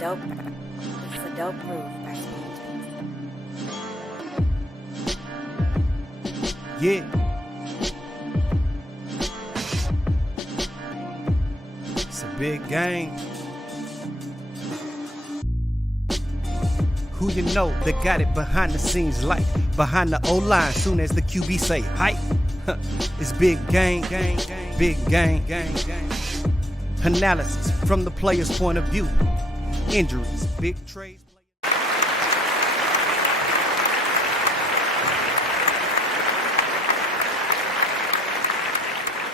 dope. It's a dope groove by Yeah. It's a big game. Who you know that got it behind the scenes like behind the O-line soon as the QB say hype. It's big game, big game. Analysis from the player's point of view. Injuries, big trades.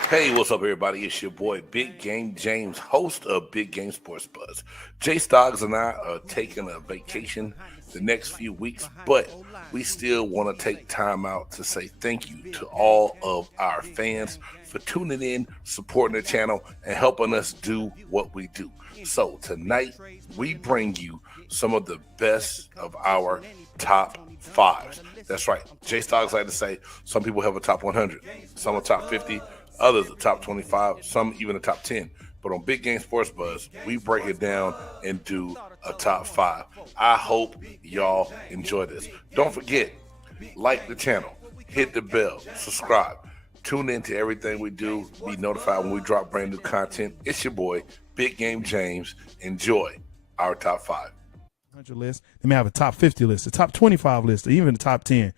Hey, what's up, everybody? It's your boy, Big Game James, host of Big Game Sports Buzz. Jay Stoggs and I are taking a vacation the next few weeks, but we still want to take time out to say thank you to all of our fans for tuning in, supporting the channel, and helping us do what we do. So tonight, we bring you some of the best of our top fives. That's right. Jay Stoggs like to say some people have a top 100, some a top 50, others a top 25, some even a top 10. But on Big Game Sports Buzz, we break it down and do a top 5. I hope y'all enjoy this. Don't forget, like the channel, hit the bell, subscribe, tune in to everything we do, be notified when we drop brand new content. It's your boy, Big Game James. Enjoy our top 5. 100 list. They may have a top 50 list, a top 25 list, or even a top 10.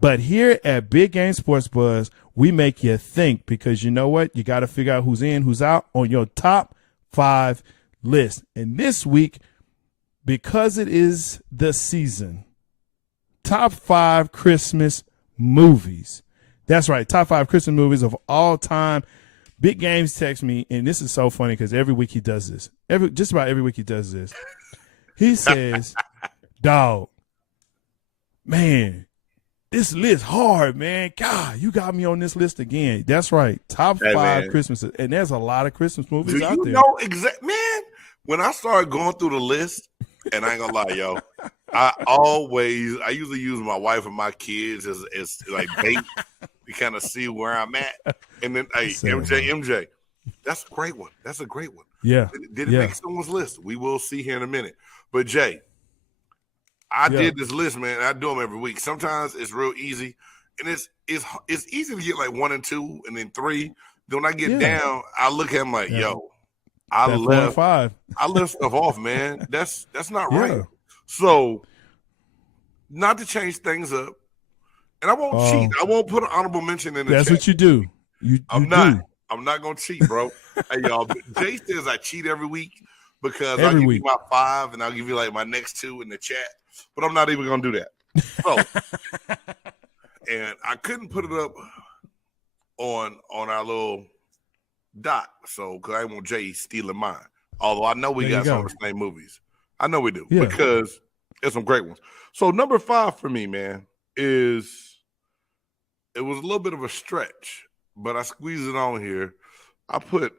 But here at Big Game Sports Buzz, we make you think, because you know what? You got to figure out who's in, who's out on your top 5 list. And this week, because it is the season, top 5 Christmas movies. That's right, top 5 Christmas movies of all time. Big Games text me, and this is so funny because every week he does this. Just about every week he does this. He says, dog, man, this list hard, man. God, you got me on this list again. That's right. Top 5 Christmases. And there's a lot of Christmas movies out there. Do you know exactly, man? When I started going through the list, and I ain't gonna lie, yo, I usually use my wife and my kids as like bait to kind of see where I'm at. And then, hey, MJ, that's a great one. That's a great one. Yeah. Did it make someone's list? We will see here in a minute. But Jay, I did this list, man. I do them every week. Sometimes it's real easy, and it's easy to get like 1 and 2, and then 3. Then when I get down, I look at them like, yo, I left stuff off, man. That's not right. So, not to change things up, and I won't cheat. I won't put an honorable mention in the That's chat. what you do. I'm not gonna cheat, bro. Hey, y'all. Jay says I cheat every week because I'll give you my 5 and I'll give you like my next 2 in the chat. But I'm not even gonna do that. So, and I couldn't put it up on our little dot, so because I didn't want Jay stealing mine. Although I know we got some of the same movies. I know we do because there's some great ones. So number 5 for me, man, it was a little bit of a stretch, but I squeezed it on here. I put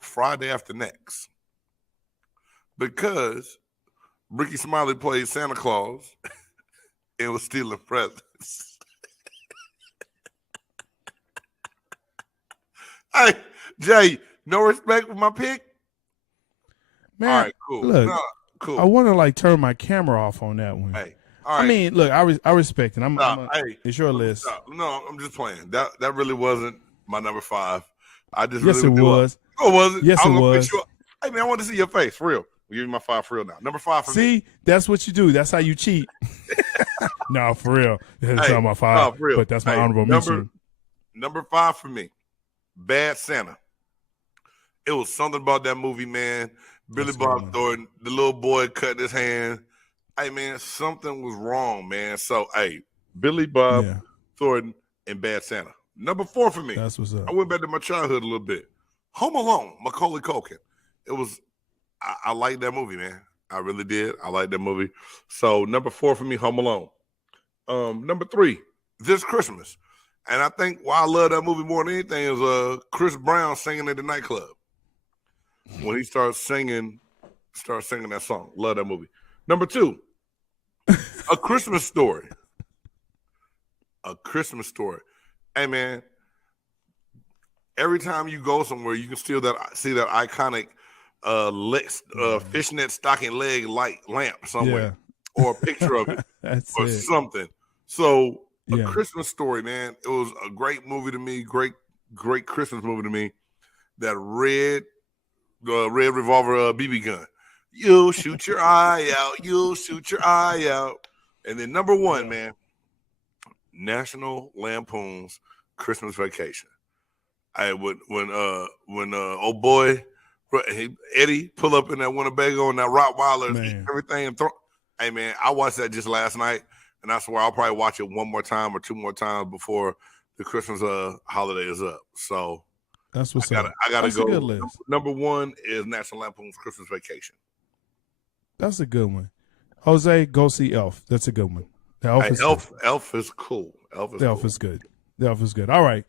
Friday After Next because Ricky Smiley played Santa Claus and was stealing presents. Hey, Jay, no respect for my pick? Man, all right, cool. Look, cool. I want to like turn my camera off on that one. Hey, all right. I mean, look, I respect it. It's your list. No, I'm just playing. That really wasn't my number 5. I just it was. Oh, was it? Yes, it was. Hey, man, I want to see your face for real. We'll give you my 5 for real now. Number 5 for me. See, that's what you do. That's how you cheat. No, for real. That's not my 5. No, for real. But that's my honorable mention. Number 5 for me, Bad Santa. It was something about that movie, man. Billy Bob Thornton, the little boy cutting his hand. Hey, man, something was wrong, man. So, hey, Billy Bob Thornton and Bad Santa. Number 4 for me. That's what's up. I went back to my childhood a little bit. Home Alone, Macaulay Culkin. It was, I like that movie, man. I really did. I like that movie. So, number 4 for me, Home Alone. Number 3, This Christmas. And I think why I love that movie more than anything is Chris Brown singing at the nightclub. When he starts singing that song. Love that movie. Number 2, A Christmas Story. A Christmas Story. Hey, man, every time you go somewhere, you can see that iconic fishnet stocking leg light lamp somewhere, or a picture of it, That's or it. something. So A Yeah. Christmas Story, man. It was a great movie to me. Great Christmas movie to me. That red revolver BB gun. You'll shoot your eye out. You'll shoot your eye out. And then number one, man, National Lampoon's Christmas Vacation. When old boy Eddie pull up in that Winnebago and that Rottweiler and eat everything and throw. Hey man, I watched that just last night, and I swear I'll probably watch it one more time or two more times before the Christmas holiday is up. So that's what's up. I gotta that's go. A good list. Number one is National Lampoon's Christmas Vacation. That's a good one. Jose, go see Elf. That's a good one. Elf is cool. Elf is good. The Elf is good. All right.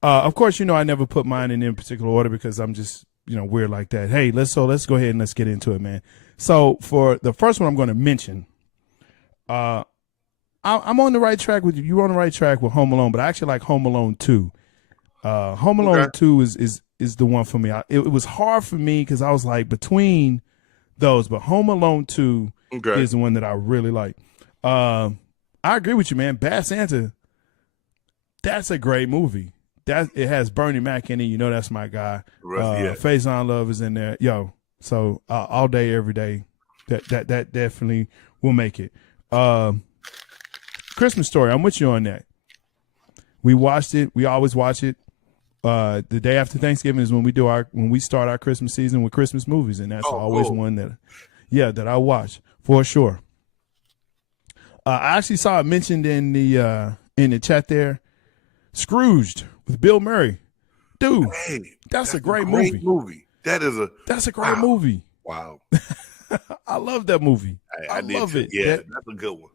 Of course, I never put mine in particular order because I'm just, weird like that. Hey, let's go ahead and let's get into it, man. So for the first one I'm going to mention, I'm on the right track with you. You're on the right track with Home Alone, but I actually like Home Alone 2. Home Alone 2 is the one for me. It was hard for me because I was like between those, but Home Alone 2 is the one that I really like. I agree with you, man. Bad Santa, that's a great movie. It has Bernie Mac in it. That's my guy. Faison Love is in there. So all day, every day, that definitely will make it. Christmas Story, I'm with you on that. We watched it. We always watch it. The day after Thanksgiving is when we start our Christmas season with Christmas movies, and that's always one that I watch for sure. I actually saw it mentioned in the chat there. Scrooged with Bill Murray, dude. Hey, that's a great movie. That's a great movie. Wow, I love that movie. I love it. Yeah, that's a good one.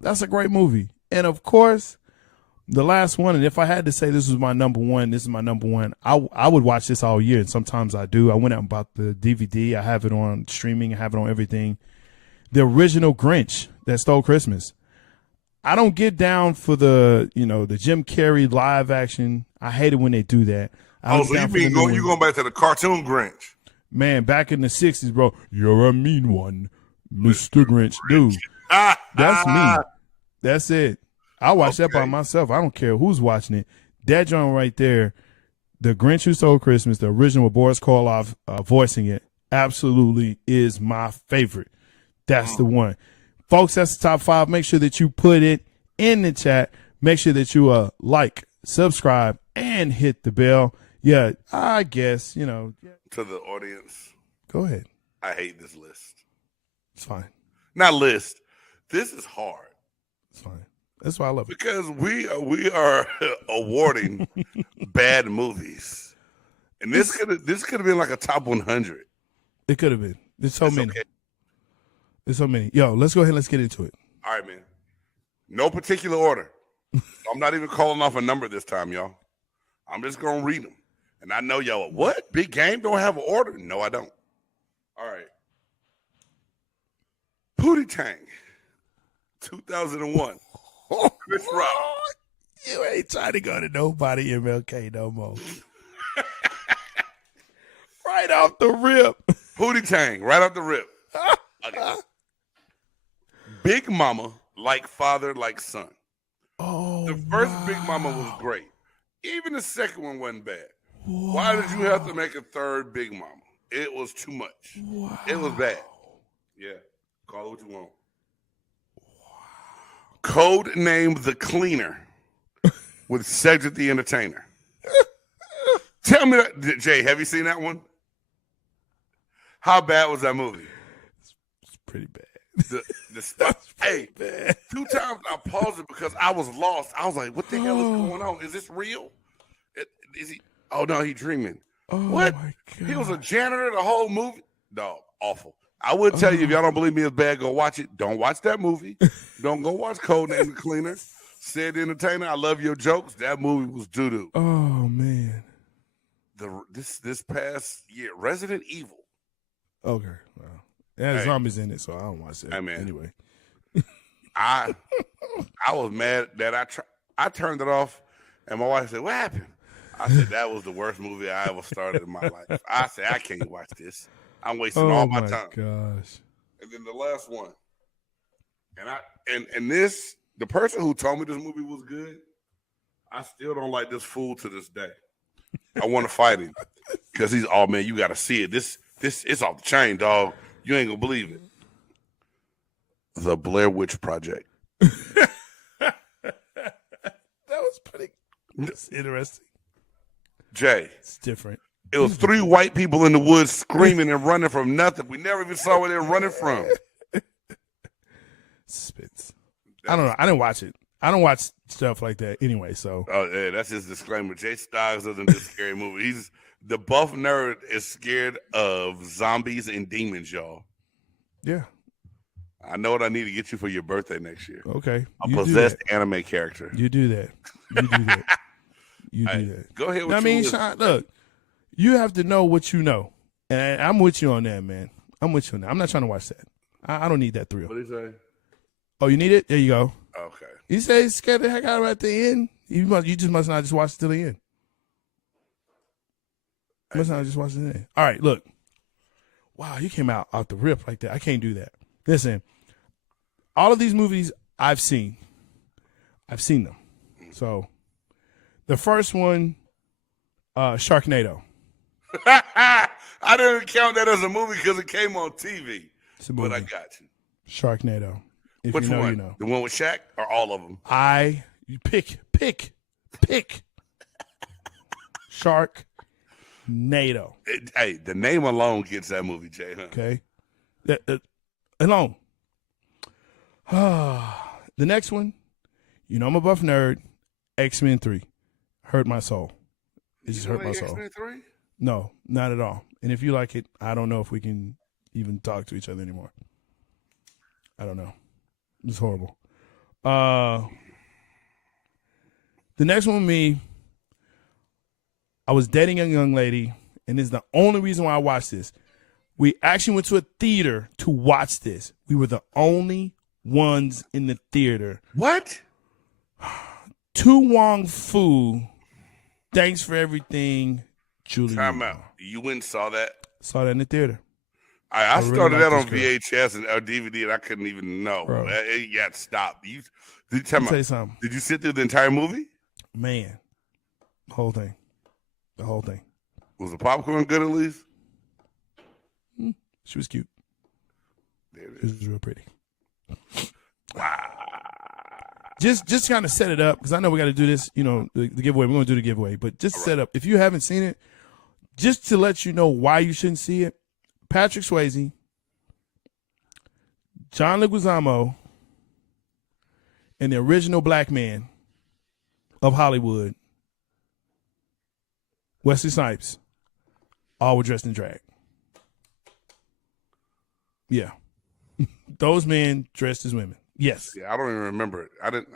That's a great movie, and of course, the last one. And if I had to say this is my number one, I would watch this all year, and sometimes I do. I went out and bought the DVD. I have it on streaming. I have it on everything. The original Grinch that stole Christmas. I don't get down for the Jim Carrey live action. I hate it when they do that. So you going back to the cartoon Grinch? Man, back in the 60s, bro. You're a mean one, Mr. Grinch. Dude, that's me. That's it. I watch that by myself. I don't care who's watching it. That joint right there, The Grinch Who Stole Christmas, the original with Boris Karloff voicing it, absolutely is my favorite. That's the one. Folks, that's the top 5. Make sure that you put it in the chat. Make sure that you like, subscribe, and hit the bell. Yeah, I guess, To the audience. Go ahead. I hate this list. It's fine. Not list. This is hard. It's fine. That's why I love it. Because we are awarding bad movies. And this could have been like a top 100. It could have been. There's so many. Okay. There's so many. Yo, let's go ahead and let's get into it. All right, man. No particular order. I'm not even calling off a number this time, y'all. I'm just going to read them. And I know y'all, what? Big Game don't have an order? No, I don't. All right. Pootie Tang, 2001. Chris Rock. You ain't trying to go to nobody MLK no more. Right off the rip. Pootie Tang, right off the rip. Okay. Big Mama, Like Father, Like Son. Oh, the first Big Mama was great. Even the second one wasn't bad. Wow. Why did you have to make a third Big Mama? It was too much. Wow. It was bad. Yeah. Call it what you want. Wow. Code Name The Cleaner with Cedric the Entertainer. Tell me that, Jay, have you seen that one? How bad was that movie? It's pretty bad. The stuff. Hey, bad. 2 times I paused it because I was lost. I was like, what the hell is going on? Is this real? Is he? Oh, no, he's dreaming. Oh, what? My God. He was a janitor the whole movie? Dog, awful. I would tell you, if y'all don't believe me it's bad, go watch it. Don't watch that movie. Don't go watch Code Name The Cleaner. Said the Entertainer, I love your jokes. That movie was doo-doo. Oh, man. This past year, Resident Evil. Okay, well, it has zombies in it, so I don't watch that. Hey, man. Anyway, I was mad that I turned it off, and my wife said, "What happened?" I said that was the worst movie I ever started in my life. I said I can't watch this. I'm wasting all my my time. Gosh. And then the last one, and this, the person who told me this movie was good, I still don't like this fool to this day. I want to fight him because he's, oh man, you got to see it. This it's off the chain, dog. You ain't gonna believe it. The Blair Witch Project. That was pretty. That's interesting. Jay, It's different. it was 3 white people in the woods screaming and running from nothing. We never even saw where they were running from. Spits. I don't know. I didn't watch it. I don't watch stuff like that anyway. So Oh yeah, that's his disclaimer. Jay Stoggs doesn't do scary movies. He's the buff nerd is scared of zombies and demons, y'all. yeah, I know what I need to get you for your birthday next year. okay. A You do possessed that. anime character. You do that. You do that. You Hey, do that. go ahead with I mean, your Sean, look, you have to know what you know, and I'm with you on that, man. I'm with you on that. I'm not trying to watch that. I don't need that thrill. What did he say? Oh, you need it? There you go. Okay. You say he's scared the heck out of it at the end. You just must not just watch it till the end. You must not just watch it to the end. All right, look. Wow, you came out the rip like that. I can't do that. Listen, all of these movies I've seen them. So, the first one, Sharknado. I didn't count that as a movie because it came on TV. It's a But I movie. got you. Sharknado. If Which you know, one? you know. The one with Shaq or all of them? You pick. Sharknado. Hey, the name alone gets that movie, Jay. Huh? Okay. Alone. The next one, you know I'm a buff nerd. X-Men 3. Hurt my soul. It just hurt my soul. X-Men 3? No, not at all. And if you like it, I don't know if we can even talk to each other anymore. I don't know. It's horrible. The next one with me, I was dating a young lady, and this is the only reason why I watched this. We actually went to a theater to watch this. We were the only ones in the theater. What? Tu Wong Fu, thanks for everything, Julie. Time out. You went and saw that? Saw that in the theater. I really started like that on this girl. VHS and DVD, and I couldn't even know. Bro. It got stopped. Did you Let me tell you something. Did you sit through the entire movie? Man, the whole thing. Was the popcorn good at least? She was cute. There it She is. was real pretty. Wow. Just kind of set it up, because I know we got to do this, the giveaway. We're going to do the giveaway. But just set up. If you haven't seen it, just to let you know why you shouldn't see it, Patrick Swayze, John Leguizamo, and the original black man of Hollywood, Wesley Snipes, all were dressed in drag. Yeah. Those men dressed as women. Yes. Yeah, I don't even remember it. I didn't.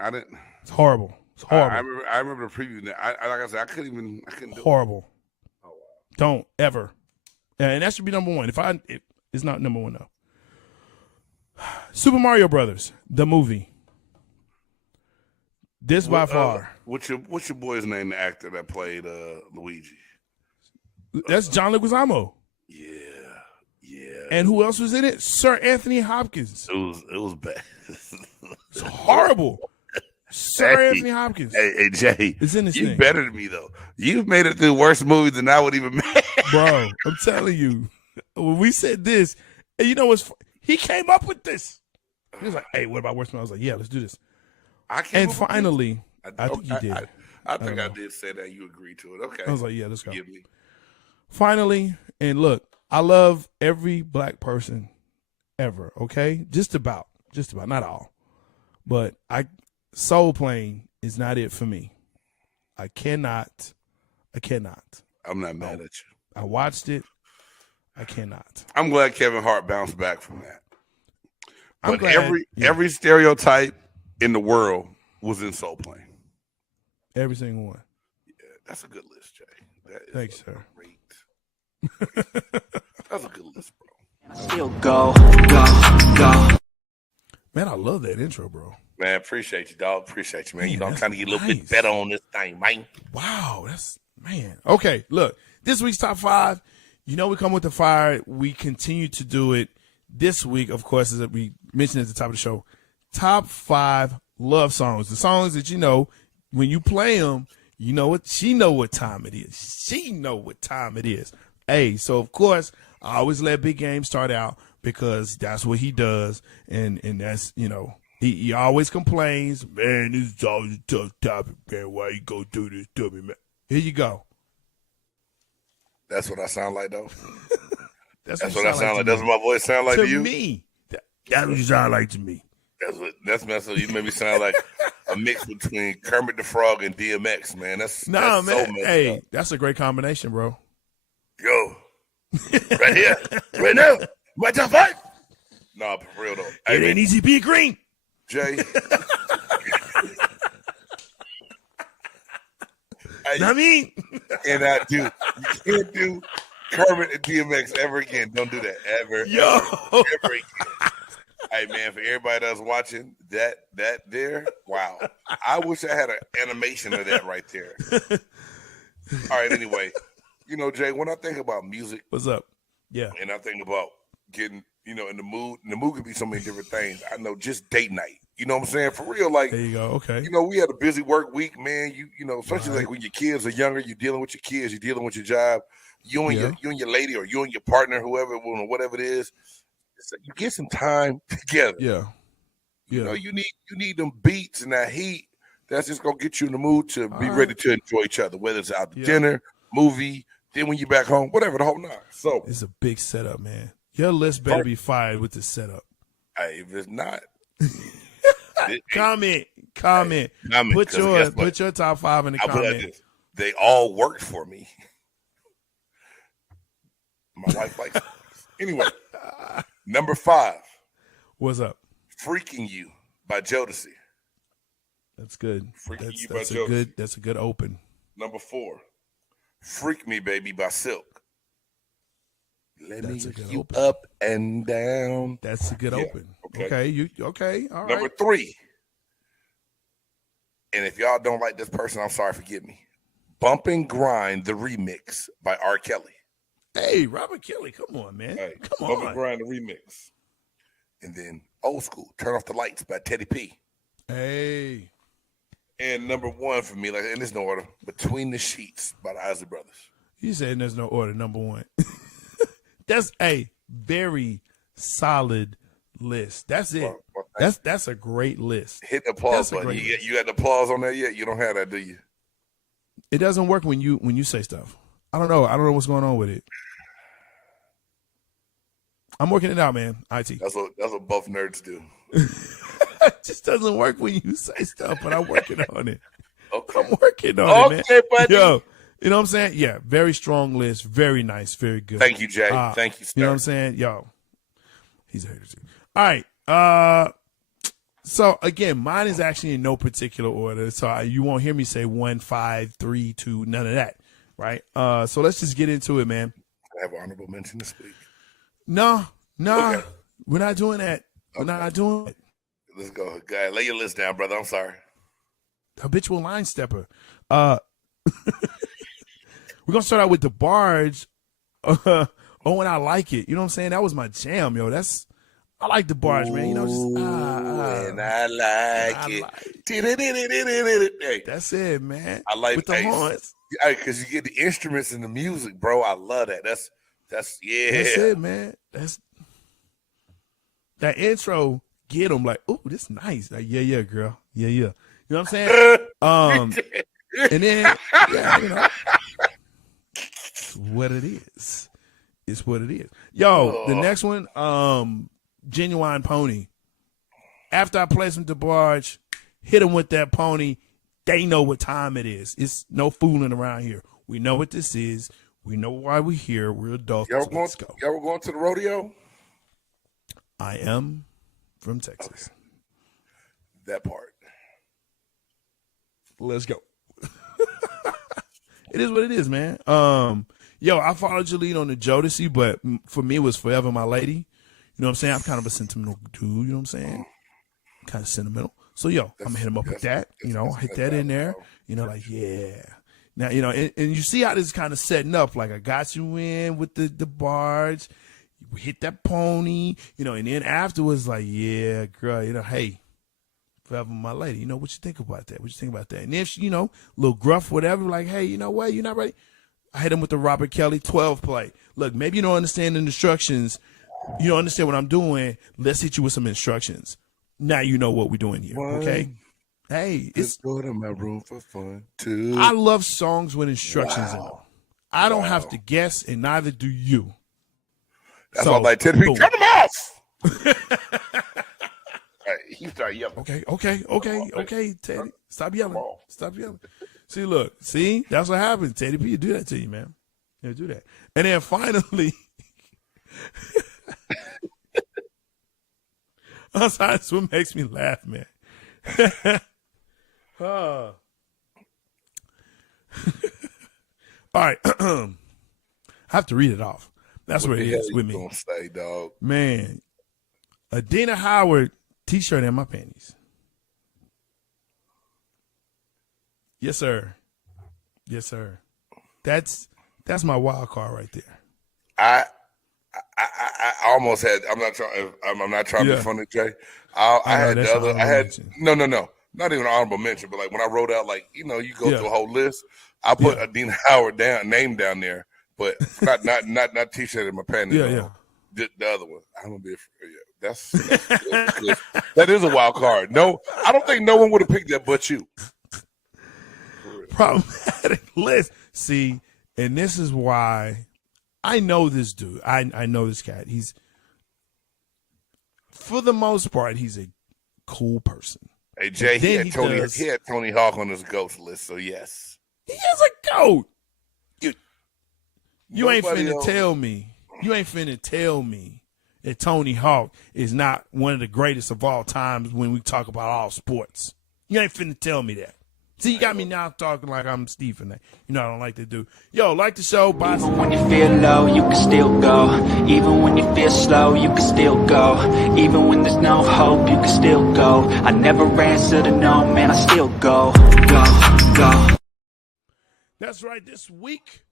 It's horrible. It's horrible. I remember the preview. Like I said, I couldn't do it. Horrible. Oh, wow. Don't ever. And that should be number one. It's not number one though. Super Mario Brothers, the movie. This by far. What's your boy's name? The actor that played Luigi. That's John Leguizamo. Yeah. And who else was in it? Sir Anthony Hopkins. It was bad. It's horrible. Sir Hey. Anthony Hopkins. Hey, Jay, It's in this you thing. better than me though. You've made it through worse movies than I would even make. Bro, I'm telling you. When we said this, and you know what's he came up with this. He was like, hey, what about worse? I was like, yeah, let's do this. I can't. And finally, I think you did. I think I know. did say that. You agreed to it. Okay. I was like, yeah, let's go. Give me. Finally, and look, I love every black person ever, okay? Just about, not all. But Soul Plane is not it for me. I cannot. I'm not mad at you. I watched it. I cannot. I'm glad Kevin Hart bounced back from that. I'm But glad. every stereotype in the world was in Soul Plane. Every single one. Yeah, that's a good list, Jay. That is Thanks, sir. great. That's a good list, bro. Still go. Man, I love that intro, bro. Man, appreciate you, dog. Appreciate you, man. Man, I'm that's trying to get a little nice. bit better on this thing, man. Wow, that's man. Okay, look, this week's top 5. You know, we come with the fire. We continue to do it this week, of course, as we mentioned at the top of the show. Top 5 love songs. The songs that, you know, when you play them, you know what? She know what time it is. She know what time it is. Hey, so, of course, I always let Big Game start out because that's what he does. And that's, you know, he always complains, man, this is always a tough topic, man. Why you go through this to me, man? Here you go. That's what I sound like, though. That's what I sound like. That's what my voice sound like to you? To me. That's what you sound like to me. That's messed up. You made me sound like a mix between Kermit the Frog and DMX, man. That's man. So hey, up. That's a great combination, bro. Yo, right here, right now, my top 5. Nah, for real though. It ain't easy being green. Jay. I mean, cannot do. You can't do Kermit and DMX ever again. Don't do that ever. Yo. Ever again. Hey man, for everybody that's watching, that there, wow. I wish I had an animation of that right there. All right, anyway. You know, Jay, when I think about music, what's up? Yeah. And I think about getting, you know, in the mood, and the mood can be so many different things. I know just date night. You know what I'm saying? For real, like there you go. Okay. You know, we had a busy work week, man. You know, especially like when your kids are younger, you're dealing with your kids, you're dealing with your job. You and your lady, or you and your partner, whoever, whatever it is, you get some time together. Yeah. You know, you need them beats and that heat. That's just gonna get you in the mood to be ready to enjoy each other, whether it's out to dinner, movie, then when you back home, whatever, the whole nine. So it's a big setup, man. Your list better be fired with the setup. Hey, if it's not, comment. Put your top 5 in the comments. They all worked for me. My wife likes it. Anyway, number 5. What's up? Freaking You by Jodeci. That's good. Freaking You that's by Jodeci. That's a good open. Number 4. Freak Me Baby by Silk. Let me get you open. Up and down. That's a good open. Okay. All right. Number 3. And if y'all don't like this person, I'm sorry, forgive me. Bump and Grind, the remix by R. Kelly. Hey, Robert Kelly, come on, man. Hey, come Bump on. and Grind, the remix. And then Old School, Turn Off the Lights by Teddy P. Hey. And number 1 for me, like, and there's no order, Between the Sheets by the Isley Brothers. You saying there's no order, number 1. That's a very solid list. That's it. Well, that's a great list. Hit the applause button. You got the applause on there yet? You don't have that, do you? It doesn't work when you say stuff. I don't know what's going on with it. I'm working it out, man. IT. That's what buff nerds do. It just doesn't work when you say stuff, but I'm working on it. Okay. I'm working on it, man. Okay, buddy. Yo, you know what I'm saying? Yeah, very strong list. Very nice. Very good. Thank you, Jay. Thank you, sir. You know what I'm saying? Yo, he's a hater too. All right. So, again, mine is actually in no particular order. So you won't hear me say 1, 5, 3, 2, none of that. Right? So let's just get into it, man. I have an honorable mention this week. No. Okay. We're not doing that. We're not doing it. Let's go. Guy, lay your list down, brother. I'm sorry. Habitual line stepper. We're gonna start out with The Barge. Oh, and I like it. You know what I'm saying? That was my jam, yo. I like The Barge, man. You know, just and I like it. Hey, that's it, man. I like with the horns. Because you get the instruments and the music, bro. I love that. That's yeah. That's it, man. That's that intro. Get them like, oh, this is nice. Like, yeah, girl. Yeah. You know what I'm saying? And then, yeah, you know, it's what it is. It's what it is. Yo, the next one, Genuine Pony. After I play some DeBarge, hit them with that pony. They know what time it is. It's no fooling around here. We know what this is. We know why we're here. We're adults. Let's go. Y'all were going to the rodeo? I am from Texas. Okay. That part. Let's go. It is what it is, man. Yo, I followed your lead on the Jodeci, but for me, it was Forever My Lady. You know what I'm saying? I'm kind of a sentimental dude. You know what I'm saying? Kind of sentimental. So, yo, I'm going to hit him up with that. You know, hit that in there. You know, like, yeah. Now, and you see how this is kind of setting up. Like, I got you in with the barge, we hit that pony, and then afterwards, like, yeah, girl, hey, forever my lady, what you think about that? What you think about that? And if she, a little gruff, whatever, like, hey, you know what? You're not ready. I hit him with the Robert Kelly 12 play. Look, maybe you don't understand the instructions. You don't understand what I'm doing. Let's hit you with some instructions. Now you know what we're doing here, okay? Hey, it's go to my room for fun too. I love songs with instructions in them. I don't have to guess, and neither do you. That's why I like Teddy. Turn them off. He started yelling. Okay, Teddy. Stop yelling. See, that's what happens. Teddy P, you do that to you, man. You do that. And then finally, that's what makes me laugh, man. All right. I have to read it off. That's what it is with me. Say, dog? Man, Adina Howard t-shirt and my panties. Yes, sir. Yes, sir. That's my wild card right there. I almost had. I'm not trying to be funny, Jay. I had the other. I had mention. No, not even an honorable mention. But like when I wrote out, like you go through a whole list. I put Adina Howard name down there, but not t-shirt in my panties. Yeah. The other one. I'm gonna be. That's that is a wild card. No, I don't think no one would have picked that but you. Problematic list. See, and this is why I know this dude. I know this cat. He's, for the most part, he's a cool person. Hey Jay, he had Tony Hawk on his ghost list, so yes. He is a goat. You ain't finna tell me. You ain't finna tell me that Tony Hawk is not one of the greatest of all times when we talk about all sports. You ain't finna tell me that. See, you got me now talking like I'm Stephen. I don't like to do. Yo, like the show. Bye. Even when you feel low, you can still go. Even when you feel slow, you can still go. Even when there's no hope, you can still go. I never answer to no, man, I still go. Go. That's right. This week,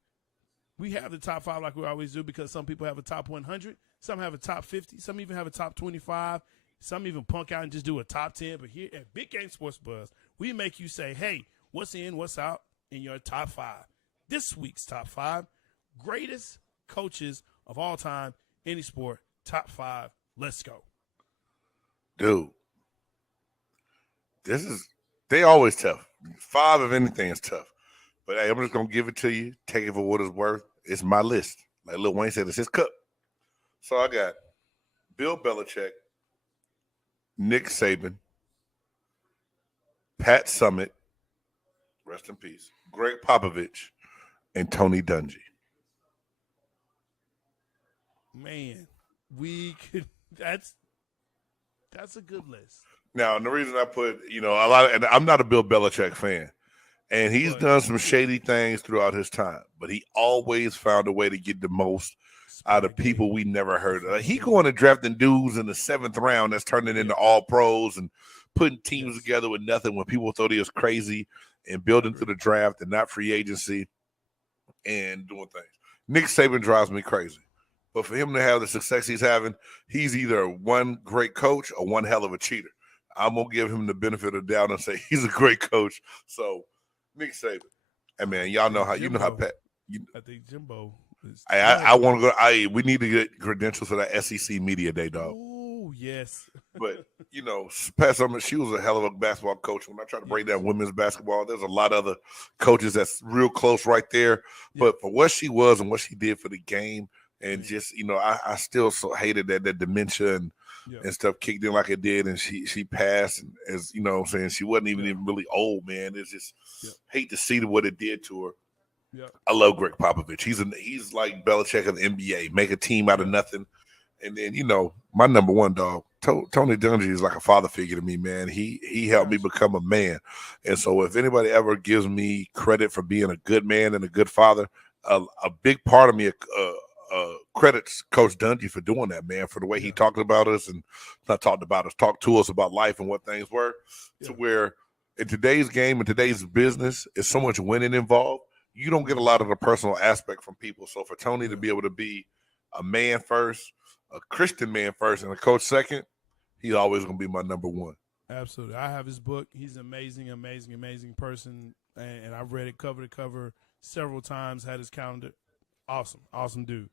we have the top 5 like we always do because some people have a top 100. Some have a top 50. Some even have a top 25. Some even punk out and just do a top 10. But here at Big Game Sports Buzz, we make you say, hey, what's in, what's out in your top 5. This week's top 5, greatest coaches of all time, any sport, top 5. Let's go. Dude, they always tough. 5 of anything is tough. But hey, I'm just going to give it to you, take it for what it's worth. It's my list. Like Lil Wayne said, it's his cup. So I got Bill Belichick, Nick Saban, Pat Summitt, rest in peace, Greg Popovich, and Tony Dungy. Man, that's a good list. Now, and the reason I put, and I'm not a Bill Belichick fan, and he's done some shady things throughout his time, but he always found a way to get the most out of people we never heard of. Like, he going to drafting dudes in the 7th round that's turning into all pros and putting teams together with nothing when people thought he was crazy and building through the draft and not free agency and doing things. Nick Saban drives me crazy. But for him to have the success he's having, he's either one great coach or one hell of a cheater. I'm going to give him the benefit of the doubt and say he's a great coach. So, Nick Saban. And, man, y'all know how Pat. I think Jimbo is. I want to go. We need to get credentials for that SEC Media Day, dog. Oh, yes. But, Pat Summitt, she was a hell of a basketball coach. When I try to break down women's basketball, there's a lot of other coaches that's real close right there. But for what she was and what she did for the game, and just, I still so hated that dementia and stuff kicked in like it did. And she passed. And as you know what I'm saying, she wasn't even really old, man. It's just hate to see what it did to her. Yeah. I love Greg Popovich. He's like Belichick of the NBA, make a team out of nothing. And then, my number one dog, Tony Dungy is like a father figure to me, man. He helped me become a man. And so if anybody ever gives me credit for being a good man and a good father, a big part of me credits Coach Dungy for doing that, man, for the way he talked about us and not talked about us, talked to us about life and what things were, to where in today's game, in today's business, is so much winning involved. you don't get a lot of the personal aspect from people. So for Tony to be able to be a man first, a Christian man first, and a coach second, he's always going to be my number one. Absolutely. I have his book. He's an amazing, amazing, amazing person, and I've read it cover to cover several times, had his calendar. Awesome. Awesome dude.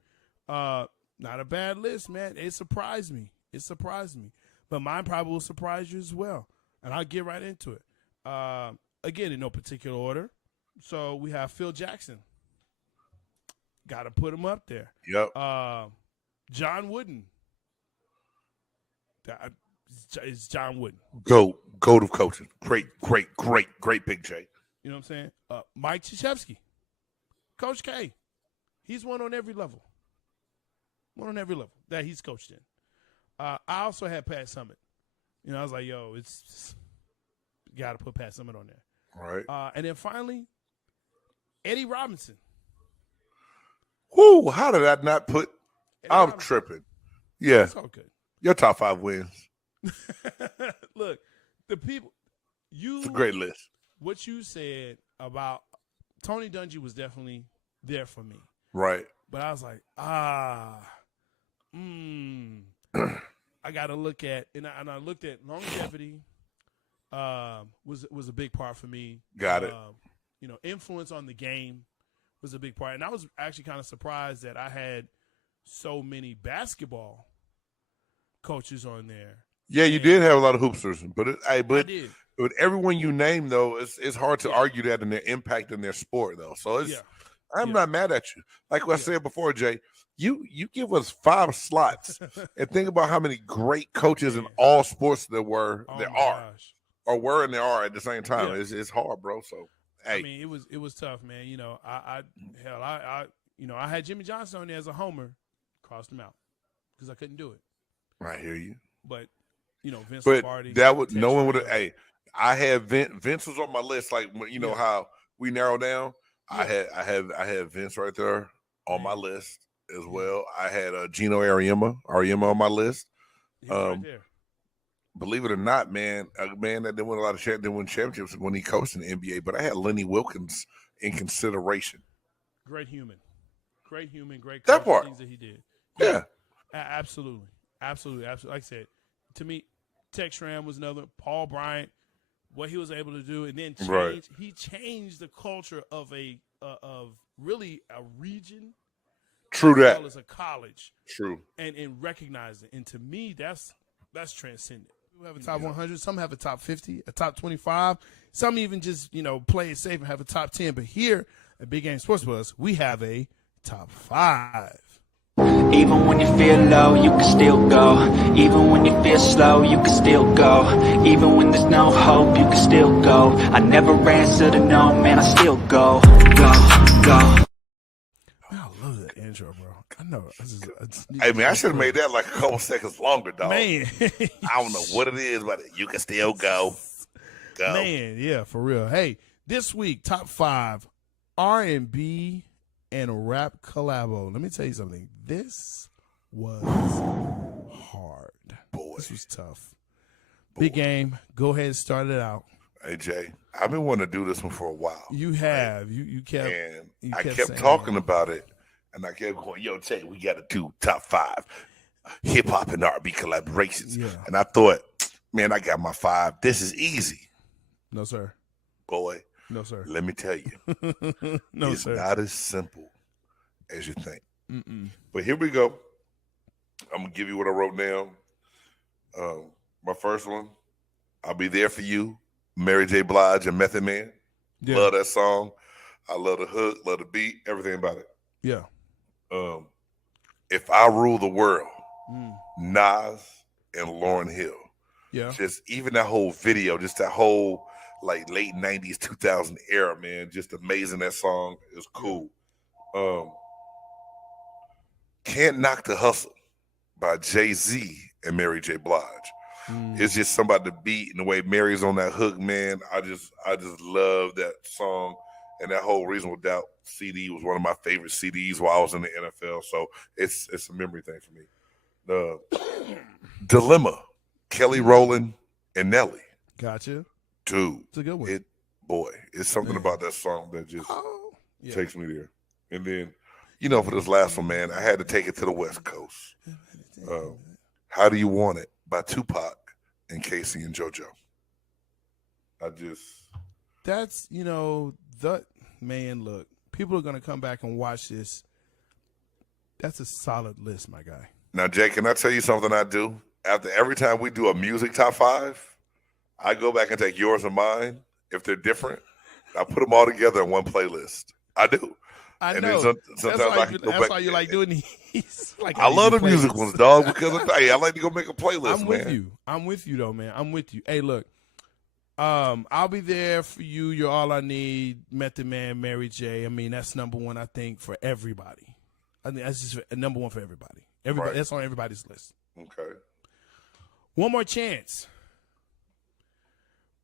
Not a bad list, man. It surprised me. But mine probably will surprise you as well, and I'll get right into it. Again, in no particular order. So we have Phil Jackson. Got to put him up there. Yep. John Wooden. It's John Wooden. Goat of coaching. Great Big J. You know what I'm saying? Mike Krzyzewski. Coach K. He's one on every level. That he's coached in. I also had Pat Summitt. You know, I was like, yo, it's got to put Pat Summitt on there. All right. And then finally, Eddie Robinson. Whoo, how did I not put Eddie I'm Robinson. tripping. Yeah. It's all good. Your top 5 wins. Look, the people It's a great list. what you said about Tony Dungy was definitely there for me. Right. But I was like, I got to look at, and I looked at longevity was a big part for me. Got it. You know, influence on the game was a big part. And I was actually kind of surprised that I had so many basketball coaches on there. Yeah, you did have a lot of hoopsters, but I did. with everyone you name though, it's hard to argue that in their impact in their sport though. So I'm not mad at you. Like what I said before, Jay, you give us 5 slots and think about how many great coaches in all sports there are at the same time. Yeah. It's hard, bro. So hey, I mean, it was tough, man. You know, I had Jimmy Johnson on there as a homer, crossed him out because I couldn't do it. I hear you. But you know, Vince But Lombardi, that would no one would Texas, have. Hey, I had Vince was on my list. Like you know how we narrow down. Yeah. I had Vince right there on my list as well. I had Gino Ariema on my list. He was right there. Believe it or not, man, a man that didn't win a lot of didn't win championships when he coached in the NBA. But I had Lenny Wilkins in consideration. Great human, great coach. That part. Things that he did. Yeah. Absolutely. Like I said, to me, Tex Schramm was another. Paul Bryant, what he was able to do, and then he changed the culture of of really a region. True as that. well as a college. True. And recognize it. And to me, that's transcendent. We have a top 100. Some have a top 50, a top 25. Some even just play it safe and have a top 10. But here at Big Game Sports Buzz, we have a top 5. Even when you feel low, you can still go. Even when you feel slow, you can still go. Even when there's no hope, you can still go. I never answer to no, man, I still go. Go. Man, I love that intro, bro. I know. Hey, man, I should have made that like a couple seconds longer, dog. Man. I don't know what it is, but you can still go. Man, yeah, for real. Hey, this week, top 5 R&B and rap collabo. Let me tell you something. This was hard. Boy. This was tough. Big Game, go ahead and start it out. Hey, Jay, I've been wanting to do this one for a while. You have. You kept. And I kept talking about it, and I kept going, yo, Jay, we got to do top 5 hip-hop and R&B collaborations. Yeah. And I thought, man, I got my 5. This is easy. No, sir. Boy. No, sir. Let me tell you. No, it's sir. not as simple as you think. Mm-mm. But here we go. I'm going to give you what I wrote down. My first one, I'll Be There For You, Mary J. Blige and Method Man. Yeah. Love that song. I love the hook, love the beat, everything about it. Yeah. If I Rule the World, Mm. Nas and Lauryn Hill. Yeah. Just even that whole video, just that whole like late 90s, 2000 era, man. Just amazing. That song is cool. Can't Knock the Hustle by Jay-Z and Mary J. Blige. It's just something about the beat and the way Mary's on that hook, man. I just love that song. And that whole Reasonable Doubt CD was one of my favorite CDs while I was in the NFL. So it's a memory thing for me. The Dilemma, Kelly Rowland and Nelly. Gotcha. Dude. It's a good one. It's something about that song that just Yeah. takes me there. And then, for this last one, man, I had to take it to the West Coast. How Do You Want It by Tupac and Casey and JoJo. That's, the man, look, people are going to come back and watch this. That's a solid list, my guy. Now, Jay, can I tell you something I do? After every time we do a music top 5, I go back and take yours and mine. If they're different, I put them all together in one playlist. I do. I and know. Then sometimes I can go back. That's why you like doing these. I love the music ones, dog, because I like to go make a playlist, I'm with you. I'm with you, though, man. I'm with you. Hey, look, I'll be there for you. You're all I need. Method Man, Mary J. I mean, that's number one, I think, for everybody. I think that's just number one for everybody. Everybody, That's on everybody's list. Okay. One More Chance.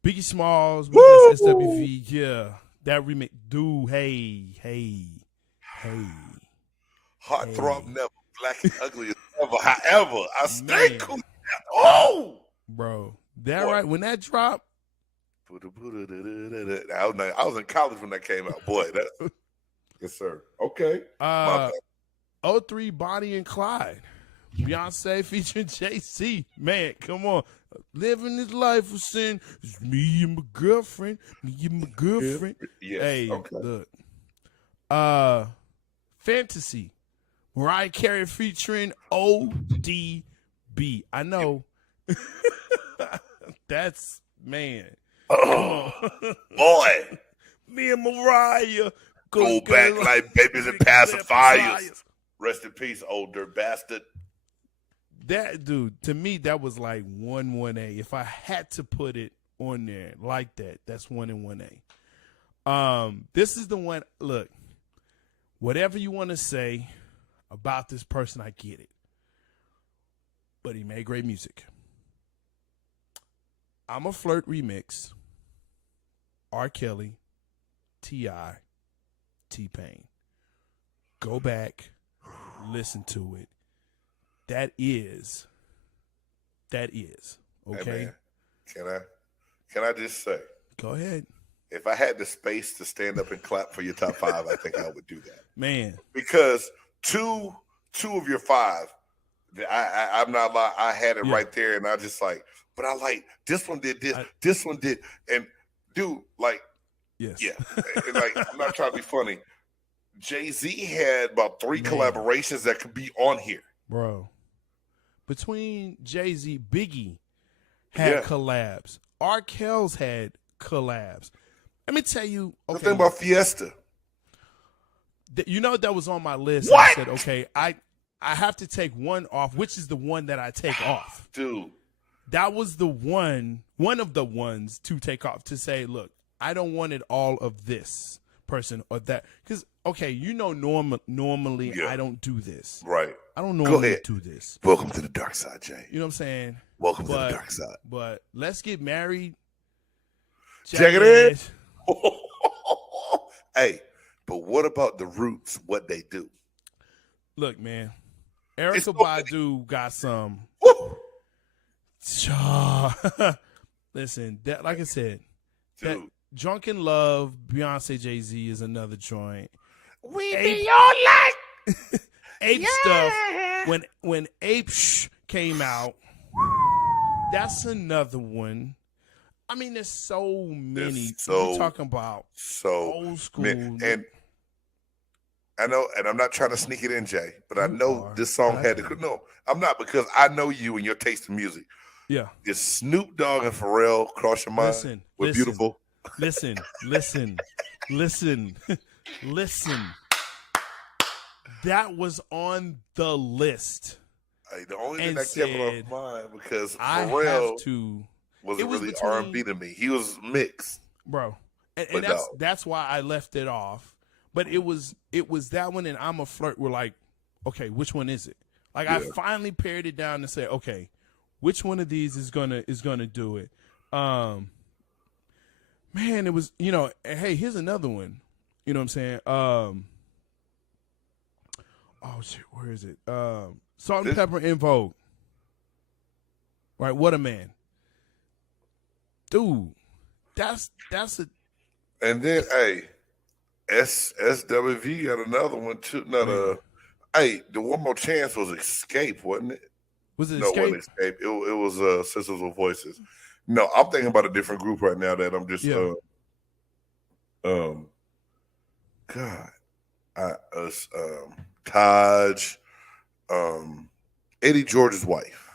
Biggie Smalls, SWV, yeah. That remix, dude, hey. Heartthrob never, black and ugly as ever. However, I stay cool. Oh! Bro, that right, when that dropped. I was in college when that came out. Boy, that. Yes, sir. Okay. 03 Bonnie and Clyde. Beyonce featuring JC. Man, come on. Living this life of sin. It's me and my girlfriend. Yes. Hey, okay. look. Fantasy. Mariah Carey featuring ODB. I know. That's, man. Oh, boy. Me and Mariah. Go back like babies and pacifiers. Rest in peace, old dirt bastard. That, dude, to me, that was like 1A. If I had to put it on there like that, that's 1 and 1A. This is the one, look, whatever you want to say about this person, I get it. But he made great music. I'm a Flirt remix. R. Kelly, T.I., T-Pain. Go back, listen to it. That is. Okay. Hey man, can I just say? Go ahead. If I had the space to stand up and clap for your top 5, I think I would do that. Man. Because two of your 5, I'm not lying, I had it right there, and I just like, but I like this one did this, this one did, and dude, like, yes, yeah, like I'm not trying to be funny. Jay-Z had about 3 collaborations that could be on here, bro. Between Jay-Z, Biggie had collabs. R. Kelly's had collabs. Let me tell you. Okay, the thing about Fiesta. That was on my list. What? I said, okay, I have to take one off, which is the one that I take off. Dude. That was the one of the ones to take off, to say, look, I don't want it all of this person or that. Because, okay, normally I don't do this. Right. I don't normally do this. Welcome to the dark side, Jay. You know what I'm saying? Welcome to the dark side. But let's get married. Check it in. Hey, but what about the Roots, what they do? Look, man. Erykah Badu got some. Listen, that, like I said, that Drunken Love, Beyonce, Jay-Z is another joint. We be all like Ape stuff. When Ape came out, that's another one. I mean, there's so many. We're talking about old school. And I know, and I'm not trying to sneak it in, Jay, but I know this song had to. No, I'm not, because I know you and your taste in music. Yeah. Is Snoop Dogg and Pharrell Cross Your Mind? We're beautiful. Listen. That was on the list. The only thing that kept it off mine because Pharrell was really R&B to me. He was mixed, bro, and that's why I left it off. But it was that one and I'm a Flirt. We're like, okay, which one is it? Like I finally pared it down and said, okay, which one of these is gonna do it? Man, it was, hey, here's another one. You know what I'm saying? Oh shit, where is it? Salt and Pepper in Vogue. Right, What a Man. Dude, that's a. And then, hey, SWV got another one too. Hey, the One More Chance was Escape, wasn't it? Was it No, it wasn't Escape? Escape. It was Sisters with Voices. No, I'm thinking about a different group right now that I'm just God. Taj, Eddie George's wife.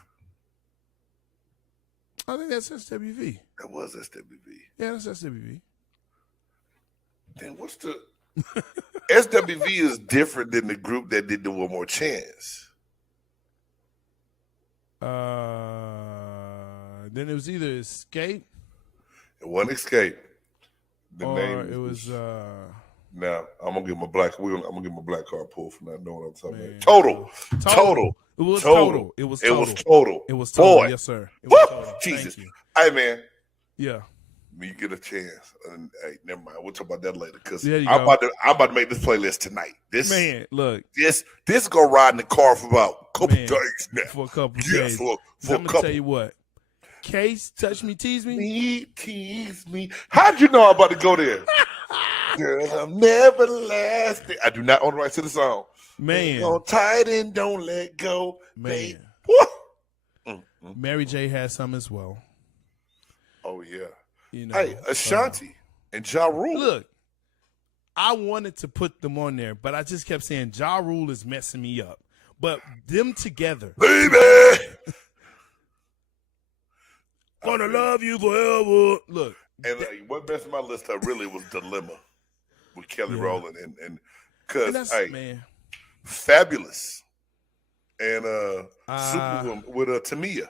I think that's SWV. That was SWV. Yeah, that's SWV. Then what's the SWV is different than the group that did the One More Chance. Then it was either Escape. It wasn't Escape. Or it was now I'm gonna give my black. I'm gonna give my black card pull for not knowing what I'm talking about. Total. It was total. It was total. Boy. Yes, sir. It was total. Jesus. Thank you. Hey man. Yeah. When you get a chance, and hey, never mind. We'll talk about that later. Because There you I'm go. about to make this playlist tonight. Man, look. This gonna ride in the car for about a couple days now. For a couple Yeah, days. for a I'm gonna tell you what. Case, touch me, tease me. Tease me. How'd you know I'm about to go there? Girl, I'm never lasting. I do not own the rights to the song. Man. Hold tight and don't let go. Man. Mary J has some as well. Oh yeah. You know, hey, Ashanti and Ja Rule. Look, I wanted to put them on there, but I just kept saying Ja Rule is messing me up. But them together, baby, gonna love you forever. Look, and what messed my list up really was Dilemma with Kelly Rowland and because man, Fabulous and Superwoman with Tamia.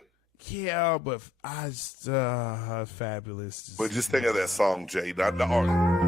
Yeah, but I just fabulous. But just think of that song, Jay, not the artist.